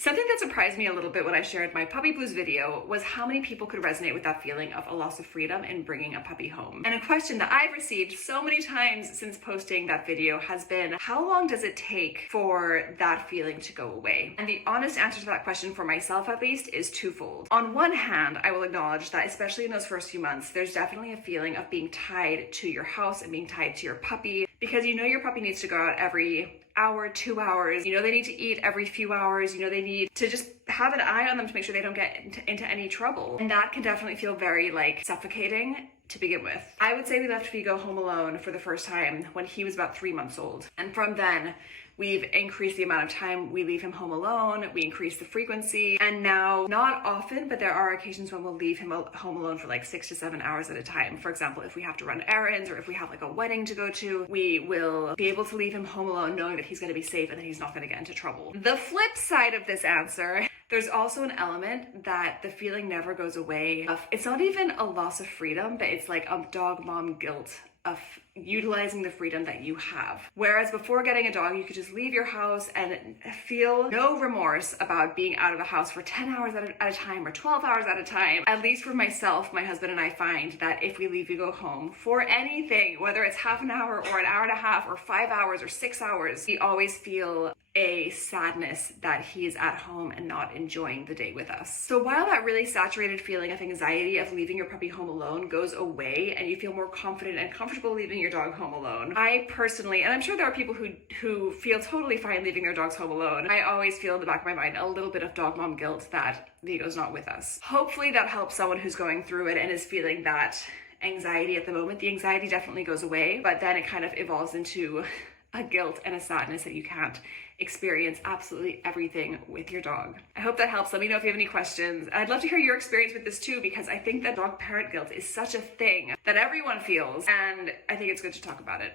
Something that surprised me a little bit when I shared my puppy blues video was how many people could resonate with that feeling of a loss of freedom in bringing a puppy home. And a question that I've received so many times since posting that video has been, how long does it take for that feeling to go away? And the honest answer to that question, for myself at least, is twofold. On one hand, I will acknowledge that especially in those first few months, there's definitely a feeling of being tied to your house and being tied to your puppy, because you know your puppy needs to go out every hour, 2 hours. You know they need to eat every few hours. You know they need to just have an eye on them to make sure they don't get into any trouble. And that can definitely feel very suffocating to begin with. I would say we left Vigo home alone for the first time when he was about 3 months old. And from then, we've increased the amount of time we leave him home alone. We increased the frequency. And now, not often, but there are occasions when we'll leave him home alone for 6 to 7 hours at a time. For example, if we have to run errands or if we have a wedding to go to, we will be able to leave him home alone knowing that he's going to be safe and that he's not going to get into trouble. The flip side of this answer, there's also an element that the feeling never goes away. It's not even a loss of freedom, but it's like a dog mom guilt of utilizing the freedom that you have. Whereas before getting a dog, you could just leave your house and feel no remorse about being out of the house for 10 hours at a time or 12 hours at a time. At least for myself, my husband and I find that if we leave Vigo home for anything, whether it's half an hour or an hour and a half or 5 hours or 6 hours, we always feel a sadness that he is at home and not enjoying the day with us. So while that really saturated feeling of anxiety of leaving your puppy home alone goes away and you feel more confident and comfortable leaving your dog home alone, I personally, and I'm sure there are people who feel totally fine leaving their dogs home alone, I always feel in the back of my mind a little bit of dog mom guilt that Vigo's not with us. Hopefully that helps someone who's going through it and is feeling that anxiety at the moment. The anxiety definitely goes away, but then it kind of evolves into a guilt and a sadness that you can't experience absolutely everything with your dog. I hope that helps. Let me know if you have any questions. I'd love to hear your experience with this too, because I think that dog parent guilt is such a thing that everyone feels, and I think it's good to talk about it.